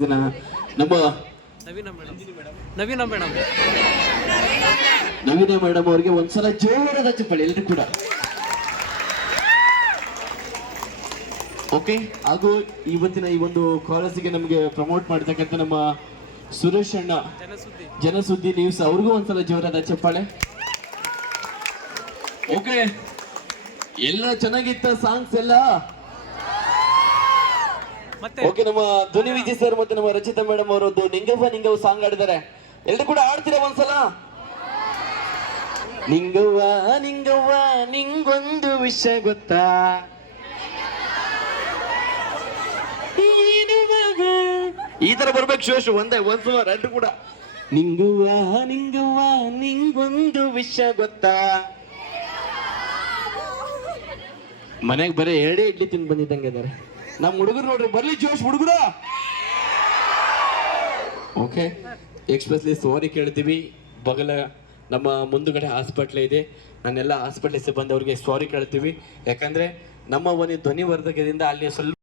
ನಮ್ಮ ನವೀನ ಮೇಡಮ್ ಅವರಿಗೆ ಒಂದ್ಸಲ ಜೋರಾದ ಚಪ್ಪಾಳೆ ಎಲ್ರು ಕೂಡ. ಓಕೆ, ಹಾಗೂ ಇವತ್ತಿನ ಈ ಒಂದು ಕಾಲೇಜಿಗೆ ನಮಗೆ ಪ್ರಮೋಟ್ ಮಾಡ್ತಕ್ಕಂಥ ನಮ್ಮ ಸುರೇಶ್ ಅಣ್ಣ ಜನಸುದ್ದಿ ನ್ಯೂಸ್ ಅವ್ರಿಗೂ ಒಂದ್ಸಲ ಜೋರಾದ ಚಪ್ಪಾಳೆ. ಓಕೆ, ಎಲ್ಲ ಚೆನ್ನಾಗಿತ್ತ ಸಾಂಗ್ಸ್ ಎಲ್ಲ. ಓಕೆ, ನಮ್ಮ ಧ್ವನಿ ವಿಜಯ್ ಸರ್ ಮತ್ತೆ ನಮ್ಮ ರಚಿತಾ ಮೇಡಮ್ ಅವರದ್ದು ನಿಂಗವ್ವ ಸಾಂಗ್ ಆಡಿದ್ದಾರೆ. ಎಲ್ರು ಕೂಡ ಆಡ್ತೀರಾ ಒಂದ್ಸಲ? ನಿಂಗವ್ವ ನಿಂಗೊಂದು ವಿಷಯ ಗೊತ್ತಾ, ಈ ತರ ಬರ್ಬೇಕು ಶೋಶು ಒಂದ್ಸಲ ಎರಡು ಕೂಡ. ನಿಂಗವ್ವ ನಿಂಗೊಂದು ವಿಷಯ ಗೊತ್ತಾ. ಮನೆಗೆ ಬರೀ ಎರಡೇ ಇಡ್ಲಿ ತಿಂದು ಬಂದಿದ್ದಂಗೆ ಇದಾರೆ ನಮ್ಮ ಹುಡುಗರು. ನೋಡ್ರಿ, ಬರ್ಲಿ ಜೋಶ್ ಹುಡುಗರು. ಓಕೆ, ಎಕ್ಸ್ಪ್ರೆಸ್ಲಿ ಸಾರಿ ಕೇಳ್ತೀವಿ. ಬಗಲ ನಮ್ಮ ಮುಂದುಗಡೆ ಹಾಸ್ಪಿಟ್ಲ್ ಇದೆ, ನಾನೆಲ್ಲ ಹಾಸ್ಪಿಟ್ಲ್ ಸಿಬ್ಬಂದಿ ಅವ್ರಿಗೆ ಸಾರಿ ಕೇಳ್ತೀವಿ. ಯಾಕಂದ್ರೆ ನಮ್ಮ ಒಂದು ಧ್ವನಿವರ್ಧಕದಿಂದ ಅಲ್ಲಿ ಸ್ವಲ್ಪ